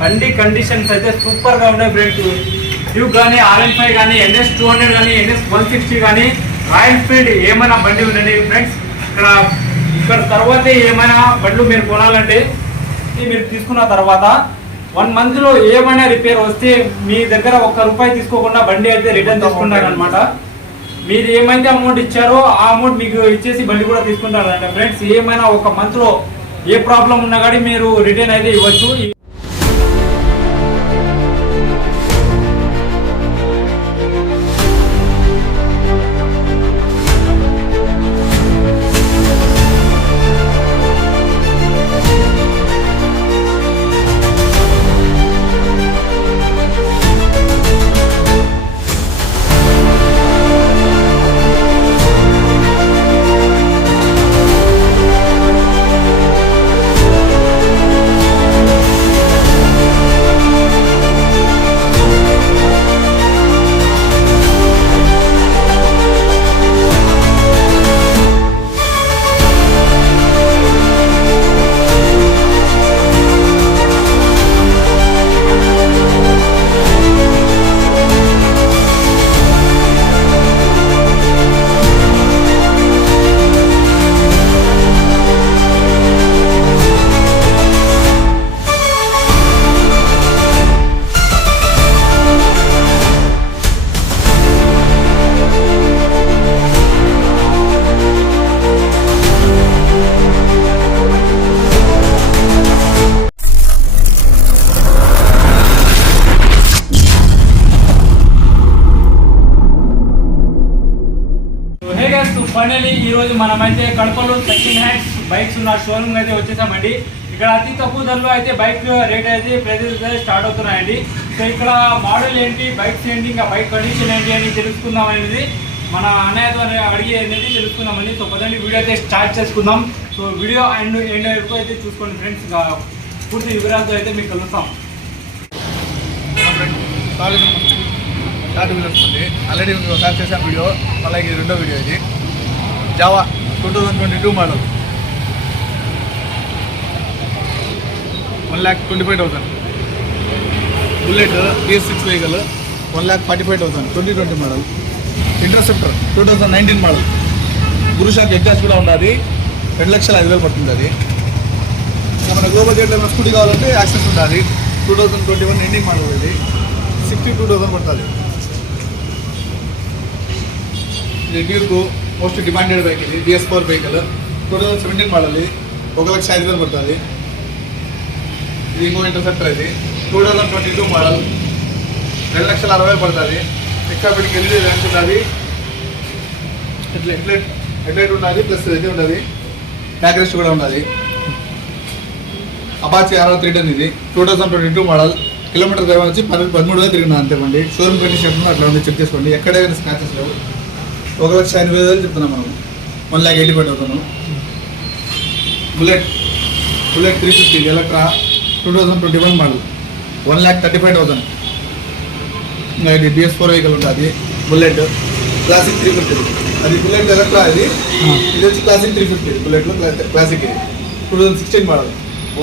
బండి కండిషన్స్ అయితే సూపర్గా ఉన్నాయి ఫ్రెండ్స్. డ్యూక్ కానీ, RN5 కానీ, NS200 కానీ, NS160 కానీ, రాయల్ ఎన్ఫీల్డ్ ఏమైనా బండి ఉందండి ఫ్రెండ్స్. ఇక్కడ తర్వాత ఏమైనా బండ్లు మీరు కొనాలంటే మీరు తీసుకున్న తర్వాత 1 monthలో ఏమైనా రిపేర్ వస్తే మీ దగ్గర ₹1 తీసుకోకుండా బండి అయితే రిటర్న్ తీసుకుంటారనమాట. మీరు ఏమైతే అమౌంట్ ఇచ్చారో ఆ అమౌంట్ మీకు ఇచ్చేసి బండి కూడా తీసుకుంటారంట ఫ్రెండ్స్. ఏమైనా 1 monthలో ఏ ప్రాబ్లం ఉన్నా కానీ మీరు రిటర్న్ అయితే ఇవ్వచ్చు. ఫైనలీ ఈ రోజు మనమైతే కడపలో సెకండ్ హ్యాండ్ బైక్స్ ఉన్న షోరూమ్ అయితే వచ్చేసామండి. ఇక్కడ అతి తక్కువ ధరలో అయితే బైక్ రేట్ అయితే ప్రైజెస్ స్టార్ట్ అవుతున్నాయండి. సో ఇక్కడ మోడల్ ఏంటి, బైక్స్ ఏంటి, ఇంకా బైక్ కండిషన్ ఏంటి అని తెలుసుకుందాం అనేది మన అన్నయ్యతో అడిగి అనేది తెలుసుకుందామండి. సో పదండి వీడియో అయితే స్టార్ట్ చేసుకుందాం. సో వీడియో అండ్ ఎండ్ వరకు అయితే చూసుకోండి ఫ్రెండ్స్. పూర్తి వివరాలతో అయితే మీకు కలుస్తాం. ఆల్రెడీ ఒకసారి చేసాం వీడియో, అలాగే రెండో వీడియో ఇది. Jawa 2022 model 1,25,000. Bullet BS6 vehicle 1,45,000 2020 model. Interceptor 2019 model. గురుషాక్ ఎగ్జాస్ట్ కూడా ఉన్నది. 2,05,000 పడుతుంది అది. మన గ్లోబల్ గేట్లో ఏమైనా స్కూటీ కావాలంటే యాక్సెస్ ఉంటుంది. 2021 ఎండింగ్ మోడల్ ఇది. 62,000 పడుతుంది. ఇది డ్యూక్ మోస్ట్ డిమాండెడ్ బైక్. ఇది BS4 వెహికల్ 2017 మోడల్. ఇది 1,05,000 పడుతుంది. ఇది ఇంకో ఇంటర్సెప్టర్. ఇది 2022 మోడల్ 2,60,000 పడుతుంది. ఎక్స్ట్రా పెట్టి LED లెన్స్ ఉంటుంది. హెడ్లైట్ ఉన్నది, ప్లస్ ఇది ఉన్నది, బ్యాక్ రెస్ట్ కూడా ఉన్నది. అపాచీ R310 ఇది 2022 మోడల్. కిలోమీటర్ డ్రైవ్ వచ్చి 13,000 తిరిగినా అంతేమండి. షోరూమ్ కండిషన్ అట్లా ఉంది, చెక్ చేసుకోండి. ఎక్కడైనా స్క్రాచెస్ లేవు. 1,50,000 చెప్తున్నాం మనం. 1,80,000. Bullet 350 ఎలక్ట్రా 2021 model 1,35,000. ఇంకా ఇది BS4 వెహికల్ ఉంటుంది. Bullet classic 350. అది బుల్లెట్ ఎలక్ట్రా. ఇది వచ్చి క్లాసిక్ 350. బుల్లెట్లో క్లాసిక్. ఇది 2016 మోడల్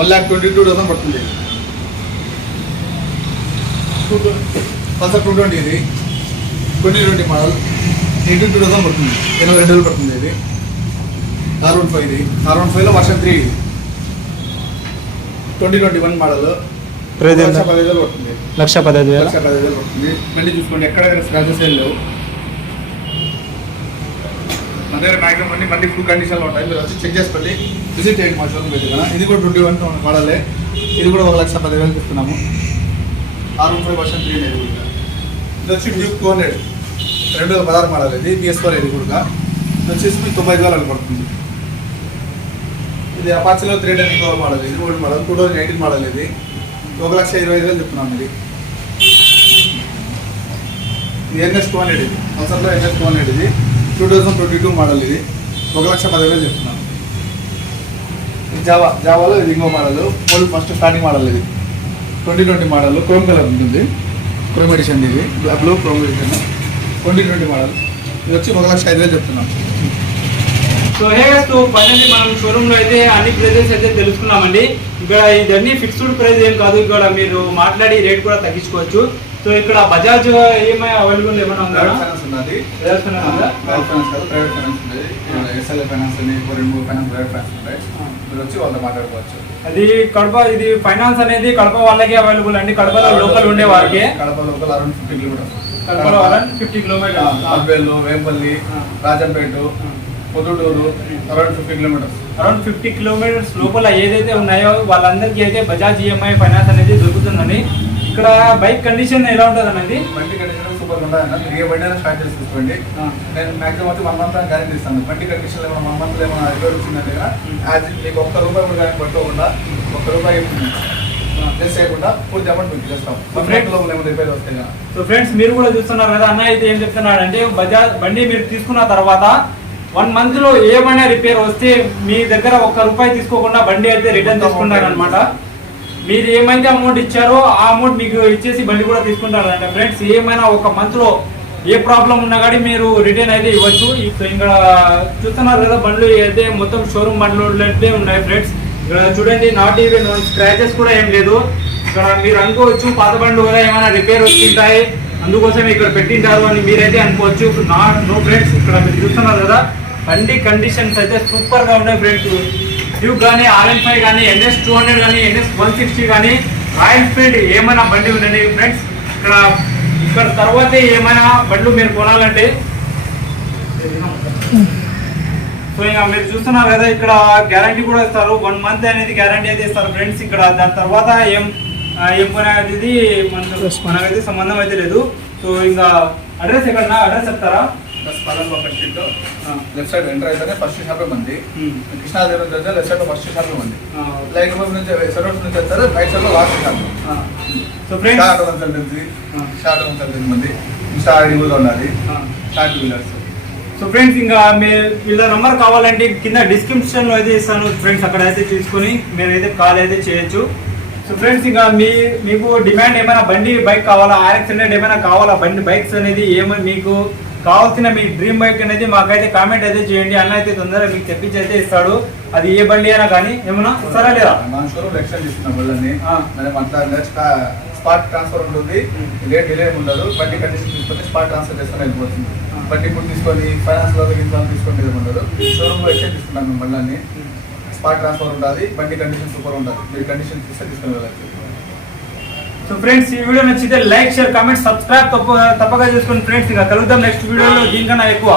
1,22,000 పడుతుంది. పల్సర్ 220 ఇది 2020 మోడల్ 82,000 పడుతుంది. 82,000 పడుతుంది. ఇది R15 ఇది. R15లో వర్షన్ 3 ఇది 2021 మోడల్ 1,10,000 పడుతుంది. 1,15,000 పడుతుంది. మళ్ళీ చూసుకోండి, ఎక్కడైనా స్క్రాచెస్ ఏం లేవు. మన దగ్గర మ్యాక్సిమం అన్ని బండి ఫుల్ కండిషన్లో ఉంటాయి. మీరు వచ్చి చెక్ చేసుకోండి, విజిట్ చేయండి మా షోరూమ్ దగ్గర. ఇది కూడా 21 మోడలే. ఇది కూడా 1,10,000 ఇస్తున్నాము. R15 వర్షన్ 3 ఇది కూడా. ఇది వచ్చి డ్యూక్ 200 2016 మోడల్. ఇది BS4 ఇది కూడా. ఇది వచ్చేసి మీకు 95,000 పడుతుంది. ఇది అపాచీలో 310 మోడల్. ఇది ఓల్డ్ మోడల్ 2018 మోడల్. ఇది 1,25,000 చెప్తున్నాం. ఇది NS200. ఇది పల్సర్లో NS200. ఇది 2022 మోడల్. ఇది 1,10,000 చెప్తున్నాను. జావాలో ఇది ఇంకో మోడల్. Old first starting model. ఇది 2020 మోడల్. క్రోమ్ కలర్ ఉంటుంది. Chrome edition. ఇది బ్లూ క్రోమ్ ఎడిషన్ 2020 మోడల్. ఇది వచ్చి 1,05,000 చెప్తున్నాను. సో ఫైనల్లీ మనం షోరూమ్ లో అయితే అన్ని ప్రైజెస్ అయితే తెలుసుకున్నామండి. ఇక్కడ ఇదన్నీ ఫిక్స్డ్ ప్రైస్ ఏం కాదు, ఇక్కడ మీరు మాట్లాడి రేట్ కూడా తగ్గించుకోవచ్చు. సో ఇక్కడ బజాజ్ ఈఎంఐ అవైలబుల్ ఏమైనా ఉందా? ఫైనాన్స్ ఉన్నది, బజాజ్ ఫైనాన్స్ ఉందా? ఫైనాన్స్ కాదు, ప్రైవేట్ ఫైనాన్స్ ఉంది. ఎస్ఎల్ఏ ఫైనాన్స్ అని 2-3 ఫైనాన్స్ ప్రైవేట్ ఫైనాన్స్ ఉంటాయి. మీరు వచ్చి వాళ్ళతో మాట్లాడుకోవచ్చు. అది కడప, ఇది ఫైనాన్స్ అనేది కడప వాళ్ళకి అవైలబుల్ అండి. కడపలో లోకల్ ఉండే వారికి. Kadapa local around 50 kilometres. కడపలో అరౌండ్ 50 కిలోమీటర్స్. అబ్బేలు, Vempalli, Rajampet, Proddatur around 50 kilometres. Around 50 kilometres లోపల ఏదైతే ఉన్నాయో వాళ్ళందరికీ అయితే బజాజ్ ఈఎంఐ ఫైనాన్స్ అనేది దొరుకుతుందని. ఇక్కడ బైక్ కండిషన్ ఎలా ఉంటుంది అనేది? బండి కండిషన్ సూపర్ ఉంటుందన్న. మీరు ఏ బండి అయినా స్టార్ట్ చేసి తీసుకోండి. నేను మాక్సిమం అయితే 1 మంత్ గ్యారెంటీ ఇస్తాను. బండి కండిషన్ ఏమైనా 1 మంత్ ఏమైనా రిపేర్ వచ్చిందంటే యాజ్ మీకు ₹1 కూడా కానీ పట్టుకోకుండా ₹1 లెస్ చేయకుండా పూర్తి అమౌంట్ మీకు చేస్తాం. రిపేర్ వస్తే. సో ఫ్రెండ్స్, మీరు కూడా చూస్తున్నారు కదా, అన్న అయితే ఏం చెప్తున్నాడు అంటే బజాజ్ బండి మీరు తీసుకున్న తర్వాత 1 మంత్ లో ఏమైనా రిపేర్ వస్తే మీ దగ్గర ₹1 తీసుకోకుండా బండి అయితే రిటర్న్ తీసుకుంటారు అనమాట. మీరు ఏమైతే అమౌంట్ ఇచ్చారో ఆ అమౌంట్ మీకు ఇచ్చేసి బండి కూడా తీసుకుంటారు అంటే ఫ్రెండ్స్. ఏమైనా 1 మంత్ లో ఏ ప్రాబ్లం ఉన్నా కానీ మీరు రిటర్న్ అయితే ఇవ్వచ్చు. ఇక్కడ చూస్తున్నారు కదా, బండ్లు అయితే మొత్తం షోరూమ్ బండ్లు ఉన్నాయి ఫ్రెండ్స్. ఇక్కడ చూడండి, నాట్ ఈవెన్ స్క్రాచెస్ కూడా ఏం లేదు. ఇక్కడ మీరు అనుకోవచ్చు పాత బండ్లు కదా ఏమైనా రిపేర్ వచ్చింటాయి అందుకోసం ఇక్కడ పెట్టింటారు అని మీరైతే అనుకోవచ్చు. నో ఫ్రెండ్స్, ఇక్కడ మీరు చూస్తున్నారు కదా, బండి కండిషన్స్ అయితే సూపర్ గా ఉన్నాయి ఫ్రెండ్స్. డ్యూక్ కానీ, R15 కానీ, NS200 కానీ, NS160 కానీ, రాయల్ ఎన్ఫీల్డ్ ఏమైనా బండి ఉందండి ఫ్రెండ్స్. ఇక్కడ తర్వాత ఏమైనా బండ్లు మీరు కొనాలంటే సో ఇంకా మీరు చూస్తున్నారు కదా, ఇక్కడ గ్యారంటీ కూడా ఇస్తారు. 1 మంత్ అనేది గ్యారంటీ అయితే ఇస్తారు ఫ్రెండ్స్. ఇక్కడ దాని తర్వాత ఏం పని అనేది మనకైతే సంబంధం అయితే లేదు. సో ఇంకా అడ్రస్ ఎక్కడన్నా అడ్రస్ చెప్తారా? లెఫ్ట్ సైడ్ ఎంటర్ అయితేనే ఫస్ట్ షాప్ ఉంది. కృష్ణాదేవి నుంచి లెఫ్ట్ సైడ్ ఫస్ట్ షాప్ ఉంది. లైక్ నుంచి సర్వీస్ నుంచి వెళ్తారు, రైట్ సైడ్ లో last shop. So friends, consultancy ఉంది, ఇన్స్టా ఐడి కూడా ఉన్నది, షార్ట్ వీలర్స్. సో ఫ్రెండ్స్, ఇంకా వీళ్ళ నంబర్ కావాలంటే కింద డిస్క్రిప్షన్ లో అయితే ఇస్తాను ఫ్రెండ్స్. అక్కడ అయితే తీసుకుని మీరైతే కాల్ అయితే చేయొచ్చు. సో ఫ్రెండ్స్, ఇంకా మీకు డిమాండ్ ఏమైనా బండి బైక్ కావాలా, RX 100 ఏమైనా కావాలా, బండి బైక్స్ అనేది ఏమైనా మీకు కావాల్సిన మీ డ్రీమ్ బైక్ అనేది మాకైతే కామెంట్ అయితే చేయండి. అన్న అయితే తొందరగా మీకు తెప్పించి అయితే ఇస్తాడు. అది ఏ బండి అయినా కానీ ఏమన్నా ఇస్తారా లేదా? మన షోరూమ్ ఎక్స్టెండ్ చేస్తున్నాం బండ్లని. స్పాట్ ట్రాన్స్ఫర్ ఉంటుంది, రేట్ డిలే ఉండదు. బండి కండిషన్ తీసుకొని స్పాట్ ట్రాన్స్ఫర్ చేసుకొని వెళ్ళిపోతుంది. బండి ఇప్పుడు తీసుకొని ఫైనాన్స్ లో తీసుకొని ఉండదు. షోరూమ్ లో ఎక్స్టెండ్ తీసుకున్నాం మేము బండ్లని. స్పాట్ ట్రాన్స్ఫర్ ఉంటుంది, బండి కండిషన్ సూపర్ ఉంటుంది. మీరు కండిషన్ తీస్తే తీసుకొని వెళ్ళచ్చు. సో ఫ్రెండ్స్, ఈ వీడియో నచ్చితే లైక్, షేర్, కామెంట్, సబ్స్క్రైబ్ తప్పగా చేసుకోండి ఫ్రెండ్స్. ఇంకా కలుద్దాం నెక్స్ట్ వీడియోలో దీనికన్నా ఎక్కువ.